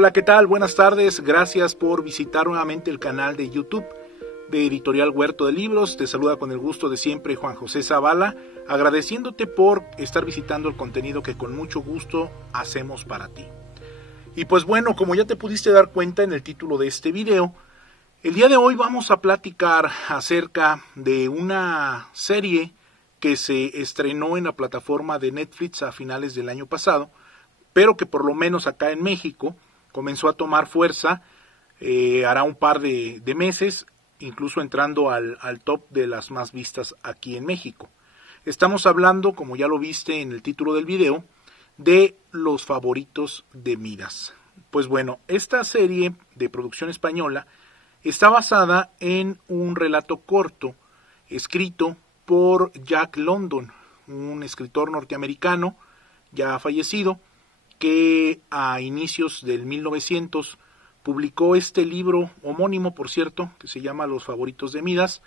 Hola, ¿qué tal? Buenas tardes. Gracias por visitar nuevamente el canal de YouTube de Editorial Huerto de Libros. Te saluda con el gusto de siempre Juan José Zavala, agradeciéndote por estar visitando el contenido que con mucho gusto hacemos para ti. Y pues bueno, como ya te pudiste dar cuenta en el título de este video, el día de hoy vamos a platicar acerca de una serie que se estrenó en la plataforma de Netflix a finales del año pasado, pero que por lo menos acá en México comenzó a tomar fuerza hará un par de meses, incluso entrando al top de las más vistas aquí en México. Estamos hablando, como ya lo viste en el título del video, de Los Favoritos de Midas. Pues bueno, esta serie de producción española está basada en un relato corto escrito por Jack London, un escritor norteamericano ya fallecido, que a inicios del 1900 publicó este libro homónimo, por cierto, que se llama Los Favoritos de Midas,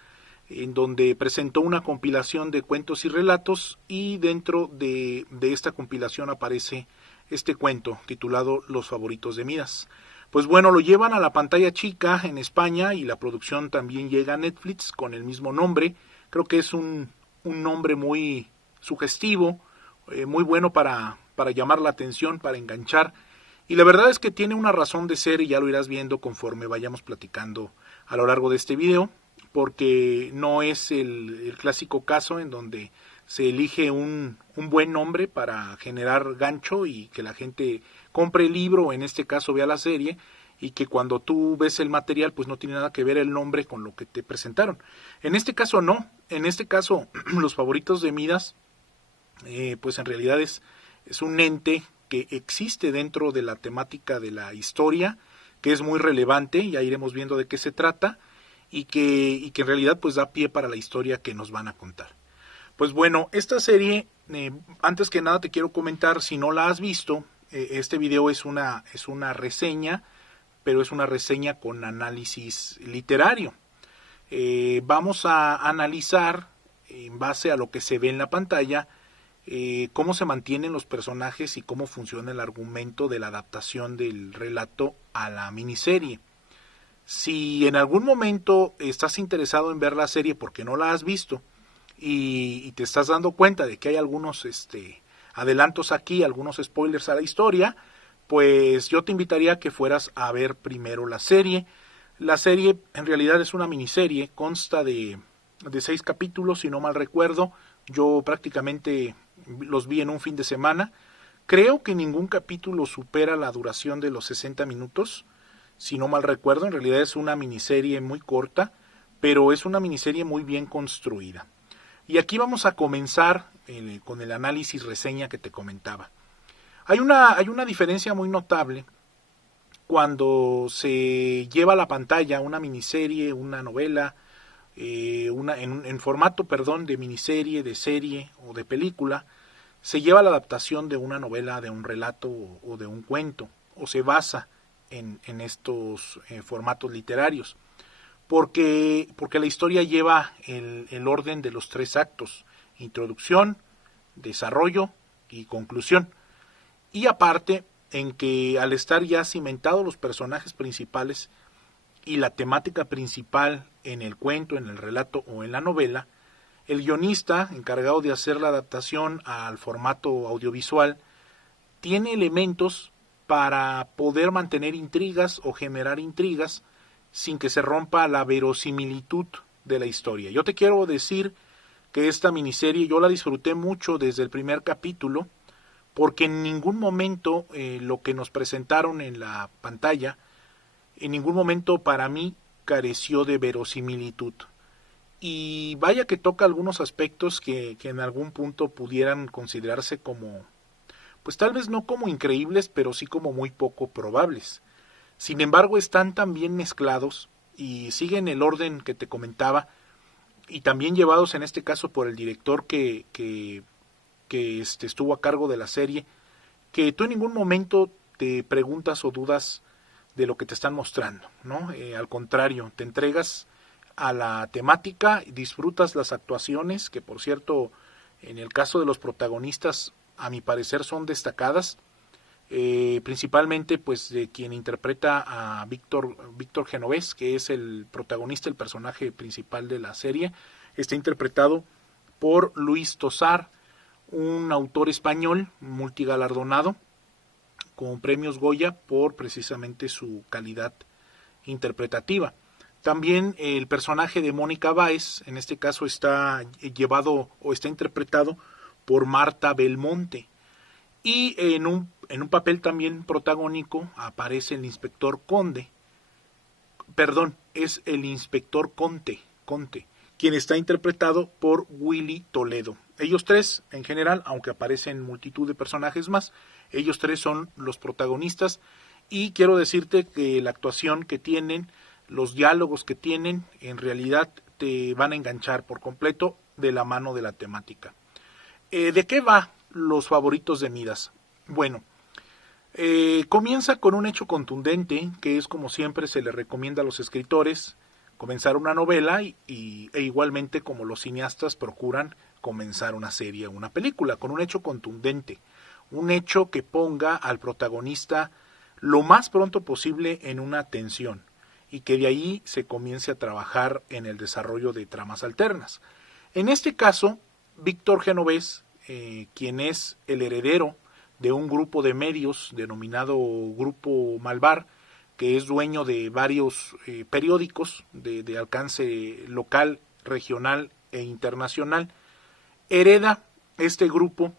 en donde presentó una compilación de cuentos y relatos, y dentro de esta compilación aparece este cuento titulado Los Favoritos de Midas. Pues bueno, lo llevan a la pantalla chica en España y la producción también llega a Netflix con el mismo nombre. Creo que es un nombre muy sugestivo, muy bueno para llamar la atención, para enganchar. Y la verdad es que tiene una razón de ser, y ya lo irás viendo conforme vayamos platicando a lo largo de este video, porque no es el clásico caso en donde se elige un buen nombre para generar gancho y que la gente compre el libro, o en este caso vea la serie, y que cuando tú ves el material pues no tiene nada que ver el nombre con lo que te presentaron. En este caso no, en este caso Los Favoritos de Midas pues en realidad es un ente que existe dentro de la temática de la historia, que es muy relevante, ya iremos viendo de qué se trata, y que en realidad pues da pie para la historia que nos van a contar. Pues bueno, esta serie, antes que nada te quiero comentar, si no la has visto, este video es una reseña, pero es una reseña con análisis literario. Vamos a analizar, en base a lo que se ve en la pantalla, cómo se mantienen los personajes y cómo funciona el argumento de la adaptación del relato a la miniserie. Si en algún momento estás interesado en ver la serie porque no la has visto y te estás dando cuenta de que hay algunos adelantos aquí, algunos spoilers a la historia, pues yo te invitaría a que fueras a ver primero la serie. La serie en realidad es una miniserie, consta de 6 capítulos, si no mal recuerdo. Yo prácticamente los vi en un fin de semana. Creo que ningún capítulo supera la duración de los 60 minutos, si no mal recuerdo. En realidad es una miniserie muy corta, pero es una miniserie muy bien construida. Y aquí vamos a comenzar con el análisis reseña que te comentaba. Hay una diferencia muy notable cuando se lleva a la pantalla una miniserie, una novela, en formato, de miniserie, de serie o de película. Se lleva la adaptación de una novela, de un relato o de un cuento, o se basa en estos formatos literarios, porque la historia lleva el orden de los 3 actos: introducción, desarrollo y conclusión. Y aparte, en que al estar ya cimentados los personajes principales y la temática principal en el cuento, en el relato o en la novela, el guionista encargado de hacer la adaptación al formato audiovisual tiene elementos para poder mantener intrigas o generar intrigas sin que se rompa la verosimilitud de la historia. Yo te quiero decir que esta miniserie yo la disfruté mucho desde el primer capítulo, porque en ningún momento lo que nos presentaron en la pantalla, en ningún momento para mí careció de verosimilitud. Y vaya que toca algunos aspectos que en algún punto pudieran considerarse como, pues tal vez no como increíbles, pero sí como muy poco probables. Sin embargo, están tan bien mezclados y siguen el orden que te comentaba, y también llevados en este caso por el director que estuvo a cargo de la serie, que tú en ningún momento te preguntas o dudas de lo que te están mostrando, ¿no? Al contrario, te entregas a la temática, disfrutas las actuaciones, que por cierto, en el caso de los protagonistas, a mi parecer son destacadas. principalmente pues de quien interpreta a Víctor Genovés, que es el protagonista, el personaje principal de la serie. Está interpretado por Luis Tosar, un autor español multigalardonado con premios Goya por precisamente su calidad interpretativa. También el personaje de Mónica Báez, en este caso está llevado o está interpretado por Marta Belmonte. Y en un papel también protagónico aparece el inspector es el inspector Conte, quien está interpretado por Willy Toledo. Ellos tres, en general, aunque aparecen multitud de personajes más, ellos tres son los protagonistas, y quiero decirte que la actuación que tienen, los diálogos que tienen, en realidad te van a enganchar por completo de la mano de la temática. ¿De qué va Los favoritos de Midas? Bueno, comienza con un hecho contundente, que es como siempre se le recomienda a los escritores, comenzar una novela e igualmente como los cineastas procuran comenzar una serie o una película, con un hecho contundente, un hecho que ponga al protagonista lo más pronto posible en una tensión y que de ahí se comience a trabajar en el desarrollo de tramas alternas. En este caso, Víctor Genovés, quien es el heredero de un grupo de medios denominado Grupo Malvar, que es dueño de varios periódicos de alcance local, regional e internacional, hereda este grupo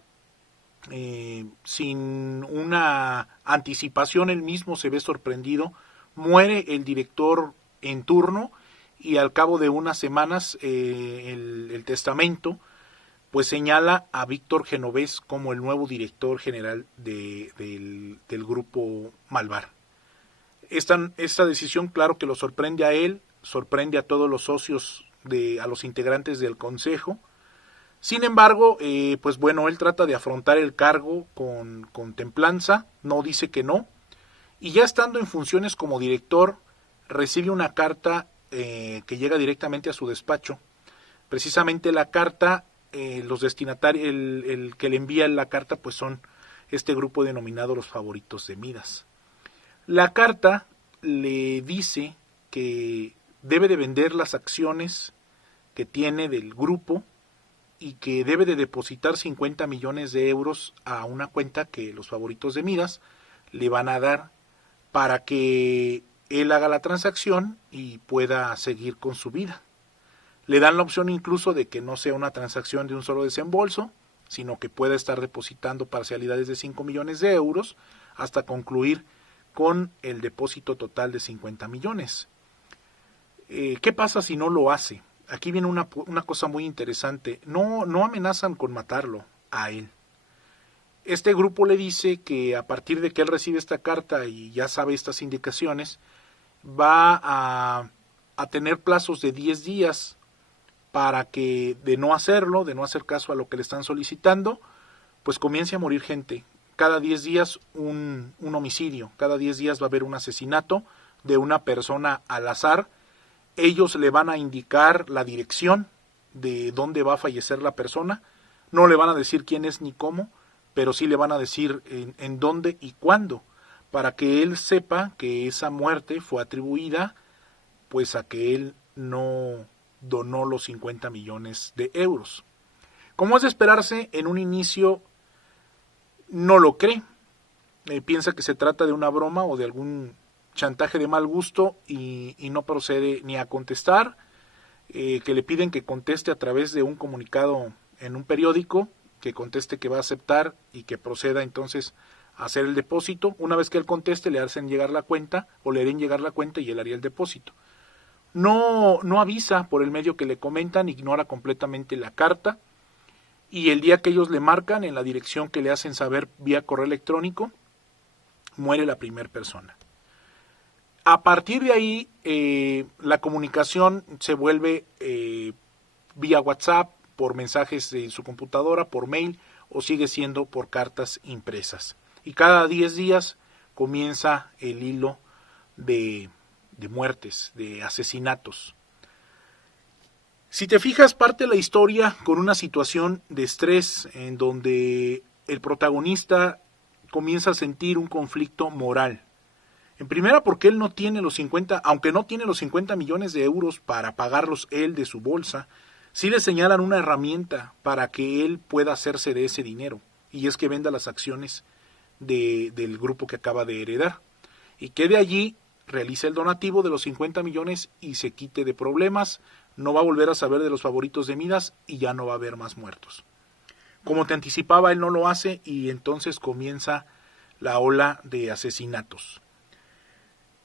sin una anticipación. Él mismo se ve sorprendido, muere el director en turno y al cabo de unas semanas el testamento pues señala a Víctor Genovés como el nuevo director general del grupo Malvar. Esta decisión, claro que lo sorprende a él, sorprende a todos los socios, a los integrantes del consejo. Sin embargo, pues bueno, él trata de afrontar el cargo con templanza, no dice que no, y ya estando en funciones como director, recibe una carta que llega directamente a su despacho. Precisamente la carta, los destinatarios, el que le envía la carta, pues son este grupo denominado Los Favoritos de Midas. La carta le dice que debe de vender las acciones que tiene del grupo y que debe de depositar 50 millones de euros a una cuenta que Los Favoritos de Midas le van a dar para que él haga la transacción y pueda seguir con su vida. Le dan la opción incluso de que no sea una transacción de un solo desembolso, sino que pueda estar depositando parcialidades de 5 millones de euros hasta concluir con el depósito total de 50 millones. ¿Qué pasa si no lo hace? Aquí viene una cosa muy interesante. No amenazan con matarlo a él. Este grupo le dice que a partir de que él recibe esta carta y ya sabe estas indicaciones, va a tener plazos de 10 días para que de no hacerlo, de no hacer caso a lo que le están solicitando, pues comience a morir gente. Cada 10 días un homicidio, cada 10 días va a haber un asesinato de una persona al azar. Ellos le van a indicar la dirección de dónde va a fallecer la persona, no le van a decir quién es ni cómo, pero sí le van a decir en dónde y cuándo, para que él sepa que esa muerte fue atribuida pues a que él no donó los 50 millones de euros. Como es de esperarse, en un inicio no lo cree, piensa que se trata de una broma o de algún chantaje de mal gusto y no procede ni a contestar, que le piden que conteste a través de un comunicado en un periódico, que conteste que va a aceptar y que proceda entonces a hacer el depósito. Una vez que él conteste, le hacen llegar la cuenta o le harán llegar la cuenta y él haría el depósito. No avisa por el medio que le comentan, ignora completamente la carta y el día que ellos le marcan en la dirección que le hacen saber vía correo electrónico, muere la primera persona. A partir de ahí, la comunicación se vuelve vía WhatsApp, por mensajes de su computadora, por mail o sigue siendo por cartas impresas. Y cada 10 días comienza el hilo de muertes, de asesinatos. Si te fijas, parte la historia con una situación de estrés en donde el protagonista comienza a sentir un conflicto moral. En primera, porque él no tiene los 50, aunque no tiene los 50 millones de euros para pagarlos él de su bolsa, sí le señalan una herramienta para que él pueda hacerse de ese dinero, y es que venda las acciones del grupo que acaba de heredar, y que de allí realice el donativo de los 50 millones y se quite de problemas, no va a volver a saber de los favoritos de Midas y ya no va a haber más muertos. Como te anticipaba, él no lo hace y entonces comienza la ola de asesinatos.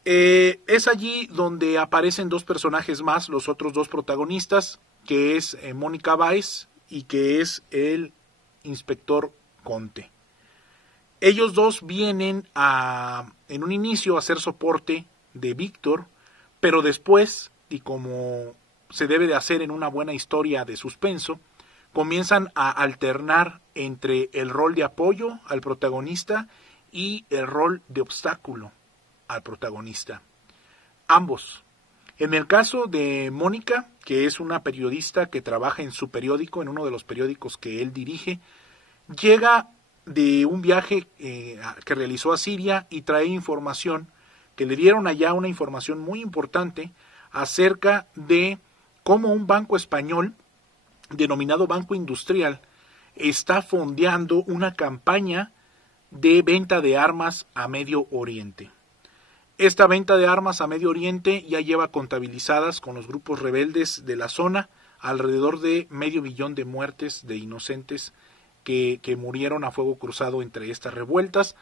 Es allí donde aparecen dos personajes más, los otros dos protagonistas, que es Mónica Báez y que es el inspector Conte. Ellos dos vienen en un inicio a hacer soporte de Víctor, pero después, y como se debe de hacer en una buena historia de suspenso, comienzan a alternar entre el rol de apoyo al protagonista y el rol de obstáculo al protagonista. Ambos. En el caso de Mónica, que es una periodista que trabaja en su periódico, en uno de los periódicos que él dirige, llega de un viaje que realizó a Siria y trae información, que le dieron allá una información muy importante acerca de cómo un banco español, denominado Banco Industrial, está fondeando una campaña de venta de armas a Medio Oriente. Esta venta de armas a Medio Oriente ya lleva contabilizadas con los grupos rebeldes de la zona alrededor de 500 millones de muertes de inocentes que murieron a fuego cruzado entre estas revueltas.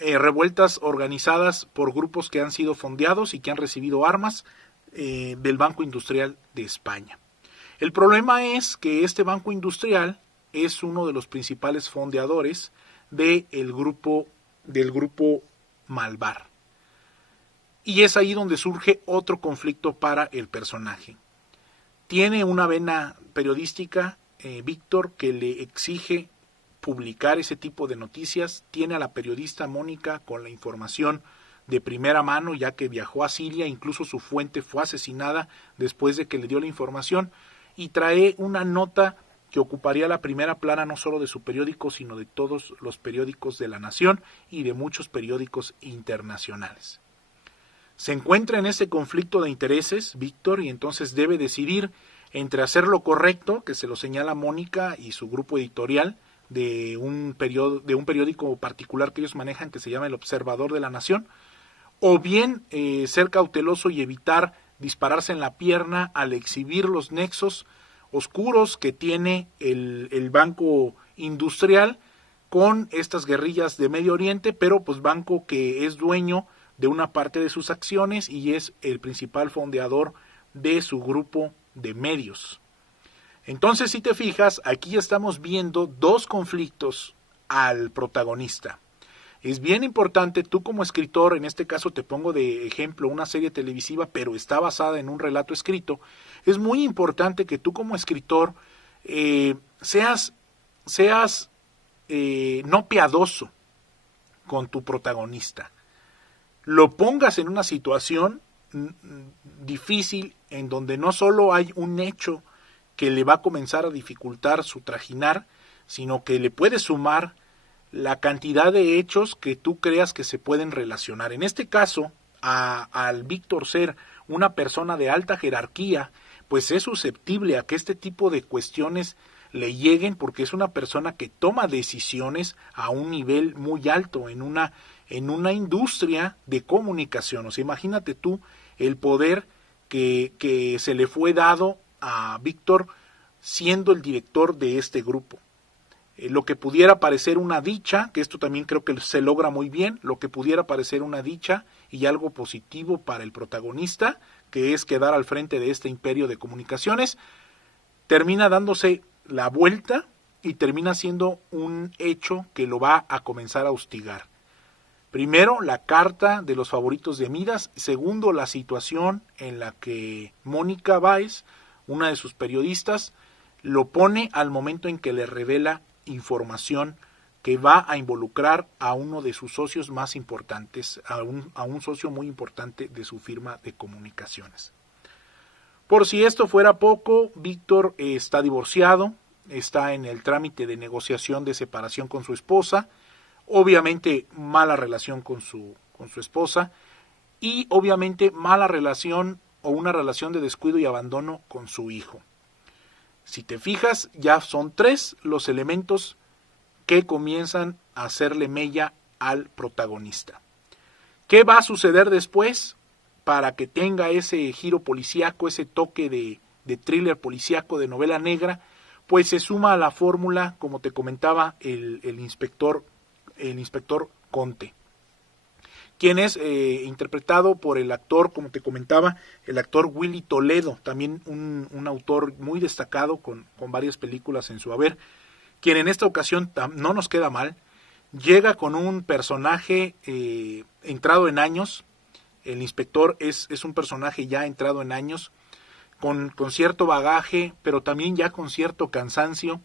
Revueltas organizadas por grupos que han sido fondeados y que han recibido armas del Banco Industrial de España. El problema es que este Banco Industrial es uno de los principales fondeadores del grupo Malvar. Y es ahí donde surge otro conflicto para el personaje. Tiene una vena periodística, Víctor, que le exige publicar ese tipo de noticias. Tiene a la periodista Mónica con la información de primera mano, ya que viajó a Siria, incluso su fuente fue asesinada después de que le dio la información, y trae una nota que ocuparía la primera plana no solo de su periódico, sino de todos los periódicos de la nación y de muchos periódicos internacionales. Se encuentra en ese conflicto de intereses, Víctor, y entonces debe decidir entre hacer lo correcto, que se lo señala Mónica y su grupo editorial, de un periódico particular que ellos manejan, que se llama El Observador de la Nación, o bien ser cauteloso y evitar dispararse en la pierna al exhibir los nexos oscuros que tiene el Banco Industrial con estas guerrillas de Medio Oriente, pero pues banco que es dueño de una parte de sus acciones y es el principal fondeador de su grupo de medios. Entonces, si te fijas, aquí estamos viendo dos conflictos al protagonista. Es bien importante, tú como escritor, en este caso te pongo de ejemplo una serie televisiva, pero está basada en un relato escrito, es muy importante que tú como escritor seas no piadoso con tu protagonista. Lo pongas en una situación difícil en donde no solo hay un hecho que le va a comenzar a dificultar su trajinar, sino que le puede sumar la cantidad de hechos que tú creas que se pueden relacionar. En este caso, al Víctor ser una persona de alta jerarquía, pues es susceptible a que este tipo de cuestiones le lleguen porque es una persona que toma decisiones a un nivel muy alto en una industria de comunicación. O sea, imagínate tú el poder que se le fue dado a Víctor siendo el director de este grupo. Lo que pudiera parecer una dicha, que esto también creo que se logra muy bien, lo que pudiera parecer una dicha y algo positivo para el protagonista, que es quedar al frente de este imperio de comunicaciones, termina dándose la vuelta y termina siendo un hecho que lo va a comenzar a hostigar. Primero, la carta de los favoritos de Midas. Segundo, la situación en la que Mónica Báez, una de sus periodistas, lo pone al momento en que le revela información que va a involucrar a uno de sus socios más importantes, a un socio muy importante de su firma de comunicaciones. Por si esto fuera poco, Víctor está divorciado, está en el trámite de negociación de separación con su esposa. obviamente mala relación con su esposa y obviamente mala relación o una relación de descuido y abandono con su hijo. Si te fijas, ya son 3 los elementos que comienzan a hacerle mella al protagonista. ¿Qué va a suceder después para que tenga ese giro policíaco, ese toque de thriller policíaco, de novela negra? Pues se suma a la fórmula, como te comentaba, el inspector Conte, quien es interpretado por el actor, como te comentaba, el actor Willy Toledo, también un autor muy destacado con varias películas en su haber, quien en esta ocasión no nos queda mal, llega con un personaje entrado en años. El inspector es un personaje ya entrado en años, con cierto bagaje, pero también ya con cierto cansancio,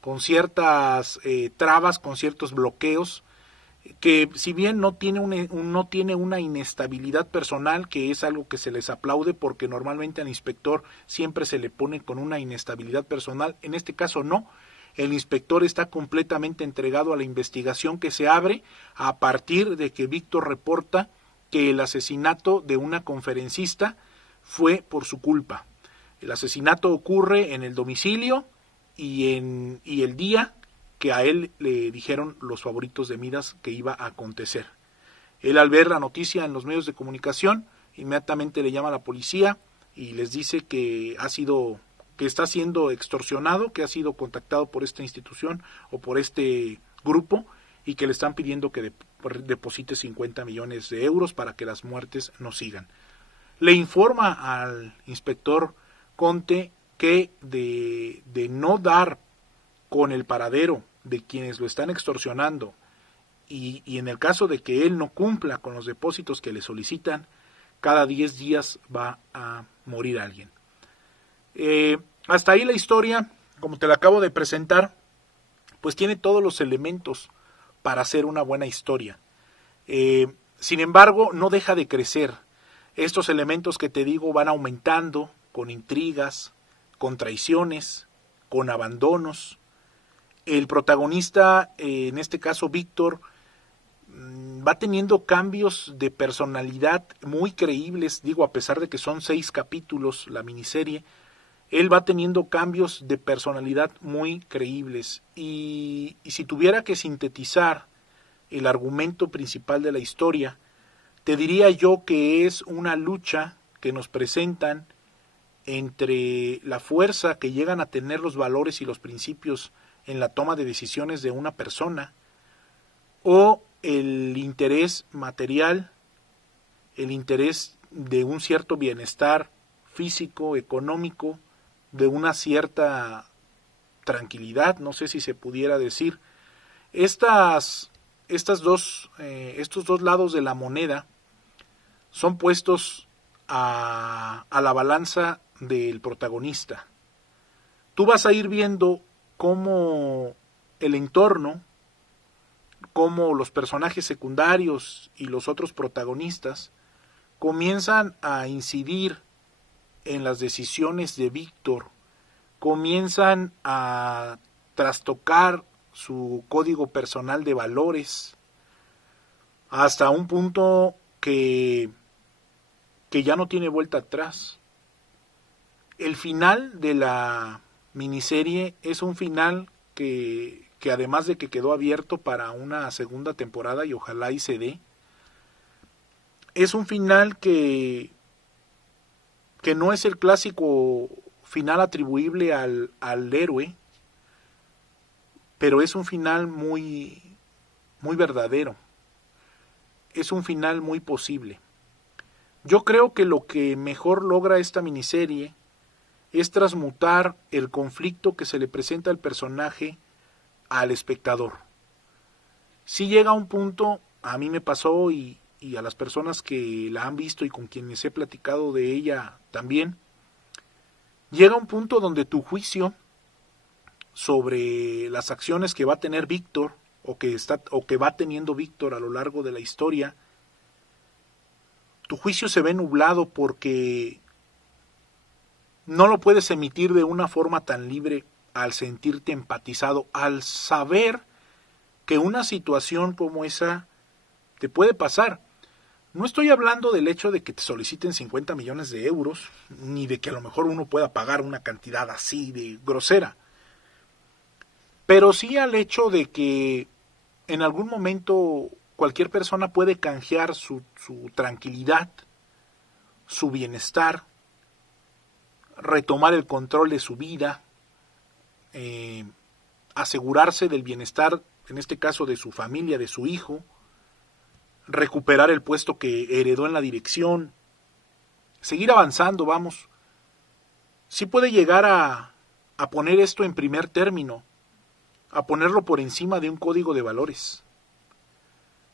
con ciertas trabas, con ciertos bloqueos, que si bien no tiene una inestabilidad personal, que es algo que se les aplaude porque normalmente al inspector siempre se le pone con una inestabilidad personal, en este caso no. El inspector está completamente entregado a la investigación que se abre a partir de que Víctor reporta que el asesinato de una conferencista fue por su culpa. El asesinato ocurre en el domicilio y el día que a él le dijeron los favoritos de Midas que iba a acontecer. Él, al ver la noticia en los medios de comunicación, inmediatamente le llama a la policía y les dice que está siendo extorsionado, que ha sido contactado por esta institución o por este grupo y que le están pidiendo que deposite 50 millones de euros para que las muertes no sigan. Le informa al inspector Conte que de no dar con el paradero de quienes lo están extorsionando y en el caso de que él no cumpla con los depósitos que le solicitan, cada 10 días va a morir alguien. Hasta ahí la historia, como te la acabo de presentar, pues tiene todos los elementos para hacer una buena historia. Sin embargo, no deja de crecer. Estos elementos que te digo van aumentando con intrigas, con traiciones, con abandonos. El protagonista, en este caso Víctor, va teniendo cambios de personalidad muy creíbles, digo, a pesar de que son 6 capítulos la miniserie, él va teniendo cambios de personalidad muy creíbles. Y si tuviera que sintetizar el argumento principal de la historia, te diría yo que es una lucha que nos presentan entre la fuerza que llegan a tener los valores y los principios en la toma de decisiones de una persona, o el interés material, el interés de un cierto bienestar físico, económico, de una cierta tranquilidad, no sé si se pudiera decir. Estos dos lados de la moneda son puestos a la balanza del protagonista. Tú vas a ir viendo cómo el entorno, cómo los personajes secundarios y los otros protagonistas comienzan a incidir en las decisiones de Víctor, comienzan a trastocar su código personal de valores hasta un punto que ya no tiene vuelta atrás. El final de la miniserie es un final que además de que quedó abierto para una segunda temporada y ojalá y se dé, es un final que no es el clásico final atribuible al héroe, pero es un final muy, muy verdadero, es un final muy posible. Yo creo que lo que mejor logra esta miniserie es transmutar el conflicto que se le presenta al personaje al espectador. Si llega a un punto, a mí me pasó y a las personas que la han visto y con quienes he platicado de ella también, llega un punto donde tu juicio sobre las acciones que va a tener Víctor o que va teniendo Víctor a lo largo de la historia, tu juicio se ve nublado porque no lo puedes emitir de una forma tan libre al sentirte empatizado, al saber que una situación como esa te puede pasar. No estoy hablando del hecho de que te soliciten 50 millones de euros, ni de que a lo mejor uno pueda pagar una cantidad así de grosera, pero sí al hecho de que en algún momento cualquier persona puede canjear su tranquilidad, su bienestar, retomar el control de su vida, asegurarse del bienestar, en este caso de su familia, de su hijo, recuperar el puesto que heredó en la dirección, seguir avanzando, vamos. Sí puede llegar a poner esto en primer término, a ponerlo por encima de un código de valores.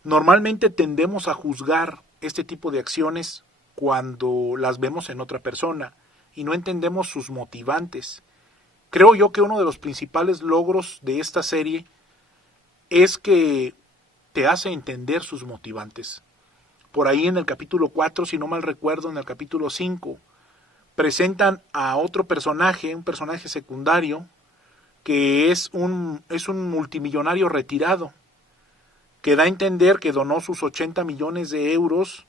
Normalmente tendemos a juzgar este tipo de acciones cuando las vemos en otra persona y no entendemos sus motivantes. Creo yo que uno de los principales logros de esta serie es que te hace entender sus motivantes. Por ahí en el capítulo 4, si no mal recuerdo, en el capítulo 5, presentan a otro personaje, un personaje secundario, que es un multimillonario retirado, que da a entender que donó sus 80 millones de euros,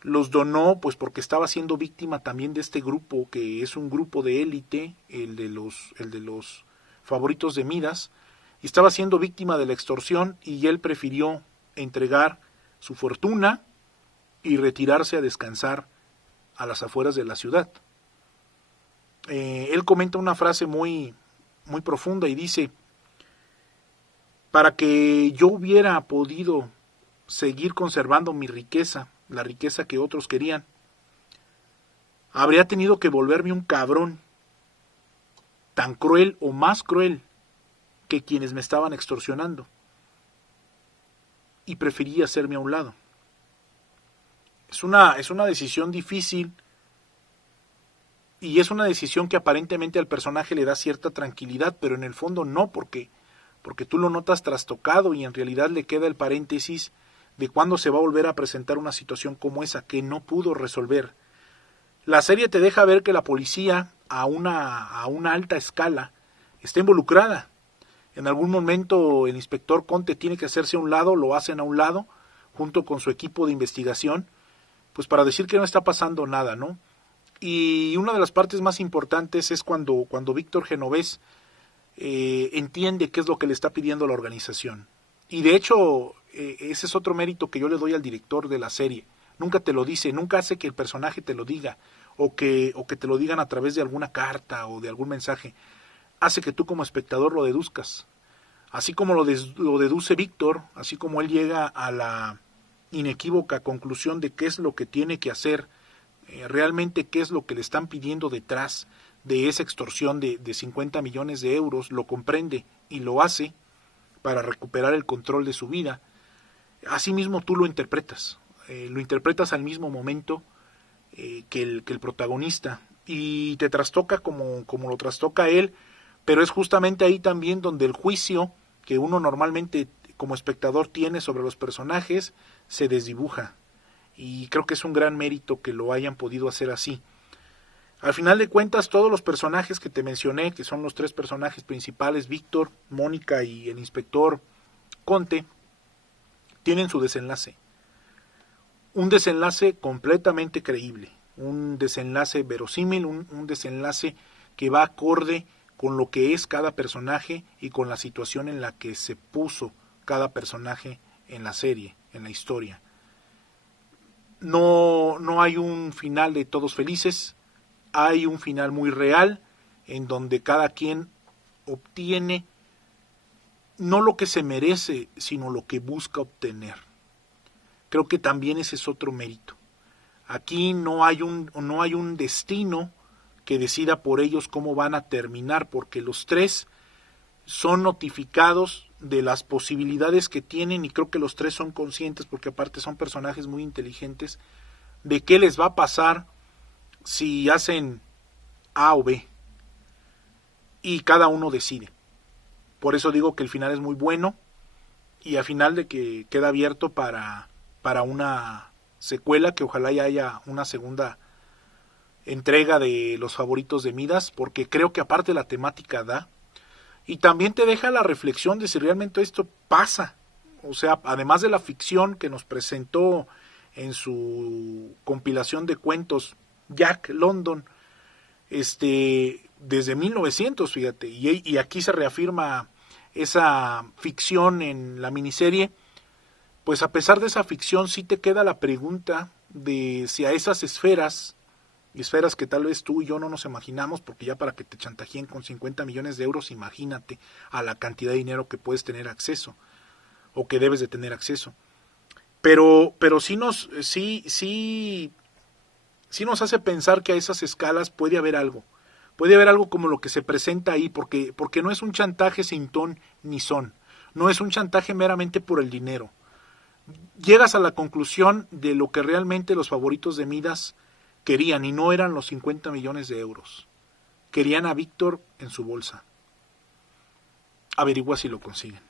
los donó pues porque estaba siendo víctima también de este grupo, que es un grupo de élite, el de los favoritos de Midas, y estaba siendo víctima de la extorsión y él prefirió entregar su fortuna y retirarse a descansar a las afueras de la ciudad. Él comenta una frase muy profunda y dice: para que yo hubiera podido seguir conservando mi riqueza, la riqueza que otros querían, habría tenido que volverme un cabrón, tan cruel o más cruel que quienes me estaban extorsionando, y preferí hacerme a un lado. Es una decisión difícil, y es una decisión que aparentemente al personaje le da cierta tranquilidad, pero en el fondo no, porque tú lo notas trastocado y en realidad le queda el paréntesis de cuándo se va a volver a presentar una situación como esa que no pudo resolver. La serie te deja ver que la policía a una alta escala está involucrada. En algún momento el inspector Conte tiene que hacerse a un lado, lo hacen a un lado, junto con su equipo de investigación, pues para decir que no está pasando nada, ¿no? Y una de las partes más importantes es cuando Víctor Genovés entiende qué es lo que le está pidiendo la organización. Y de hecho, ese es otro mérito que yo le doy al director de la serie. Nunca te lo dice, nunca hace que el personaje te lo diga, o que te lo digan a través de alguna carta o de algún mensaje. Hace que tú como espectador lo deduzcas. Así como lo deduce Víctor, así como él llega a la inequívoca conclusión de qué es lo que tiene que hacer, realmente qué es lo que le están pidiendo detrás de esa extorsión de 50 millones de euros, lo comprende y lo hace para recuperar el control de su vida. Asimismo tú lo interpretas al mismo momento que el protagonista, y te trastoca como lo trastoca él, pero es justamente ahí también donde el juicio que uno normalmente como espectador tiene sobre los personajes se desdibuja, y creo que es un gran mérito que lo hayan podido hacer así. Al final de cuentas, todos los personajes que te mencioné, que son los tres personajes principales, Víctor, Mónica y el inspector Conte, tienen su desenlace. Un desenlace completamente creíble, un desenlace verosímil, un desenlace que va acorde con lo que es cada personaje y con la situación en la que se puso cada personaje en la serie, en la historia. No hay un final de todos felices, hay un final muy real en donde cada quien obtiene no lo que se merece, sino lo que busca obtener. Creo que también ese es otro mérito. Aquí no hay un destino que decida por ellos cómo van a terminar, porque los tres son notificados de las posibilidades que tienen, y creo que los tres son conscientes, porque aparte son personajes muy inteligentes, de qué les va a pasar si hacen A o B, y cada uno decide. Por eso digo que el final es muy bueno, y al final de que queda abierto para una secuela, que ojalá ya haya una segunda entrega de los favoritos de Midas, porque creo que aparte la temática da. y también te deja la reflexión de si realmente esto pasa. O sea, además de la ficción que nos presentó en su compilación de cuentos Jack London, desde 1900, fíjate, y aquí se reafirma esa ficción en la miniserie, pues a pesar de esa ficción sí te queda la pregunta de si a esas esferas que tal vez tú y yo no nos imaginamos, porque ya para que te chantajeen con 50 millones de euros, imagínate a la cantidad de dinero que puedes tener acceso, o que debes de tener acceso. Pero sí nos hace pensar que a esas escalas puede haber algo como lo que se presenta ahí, porque no es un chantaje sin ton ni son, no es un chantaje meramente por el dinero. Llegas a la conclusión de lo que realmente los favoritos de Midas querían, y no eran los 50 millones de euros. Querían a Víctor en su bolsa. Averigua si lo consiguen.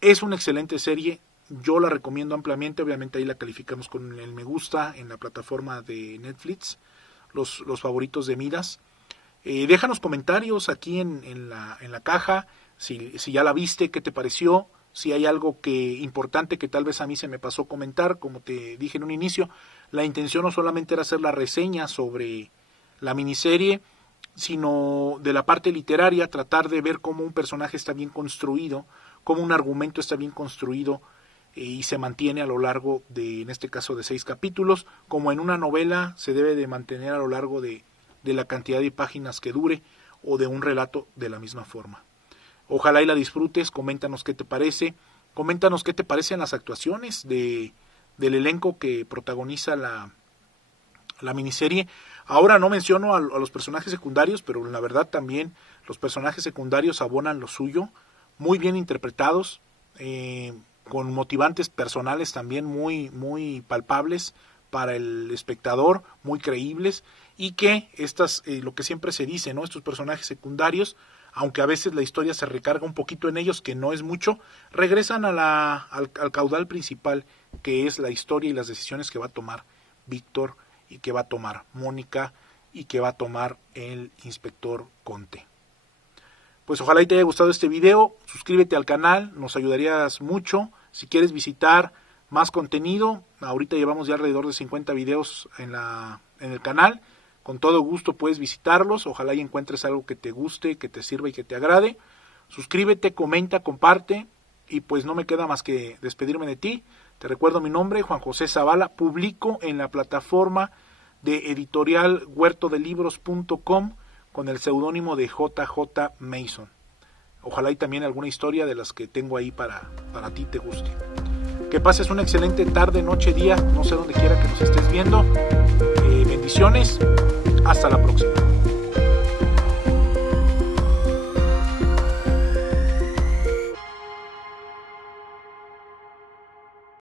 Es una excelente serie, yo la recomiendo ampliamente, obviamente ahí la calificamos con el me gusta en la plataforma de Netflix, los favoritos de Midas. Déjanos comentarios aquí en la caja, si ya la viste, qué te pareció, si hay algo importante que tal vez a mí se me pasó comentar. Como te dije en un inicio, la intención no solamente era hacer la reseña sobre la miniserie, sino de la parte literaria, tratar de ver cómo un personaje está bien construido, cómo un argumento está bien construido y se mantiene a lo largo de, en este caso, de 6 capítulos, como en una novela se debe de mantener a lo largo de la cantidad de páginas que dure, o de un relato de la misma forma. Ojalá y la disfrutes, coméntanos qué te parece, coméntanos qué te parecen las actuaciones del elenco que protagoniza la miniserie. Ahora no menciono a los personajes secundarios, pero la verdad también los personajes secundarios abonan lo suyo, muy bien interpretados, con motivantes personales también muy, muy palpables para el espectador, muy creíbles, y que lo que siempre se dice, ¿no? Estos personajes secundarios, aunque a veces la historia se recarga un poquito en ellos, que no es mucho, regresan al caudal principal, que es la historia y las decisiones que va a tomar Víctor, y que va a tomar Mónica, y que va a tomar el inspector Conte. Pues ojalá y te haya gustado este video, suscríbete al canal, nos ayudarías mucho. Si quieres visitar más contenido, ahorita llevamos ya alrededor de 50 videos en el canal, con todo gusto puedes visitarlos, ojalá y encuentres algo que te guste, que te sirva y que te agrade. Suscríbete, comenta, comparte, y pues no me queda más que despedirme de ti. Te recuerdo mi nombre, Juan José Zavala, publico en la plataforma de editorial huertodelibros.com con el seudónimo de JJ Mason. Ojalá y también alguna historia de las que tengo ahí para ti te guste. Que pases una excelente tarde, noche, día, no sé dónde quiera que nos estés viendo. Bendiciones, hasta la próxima.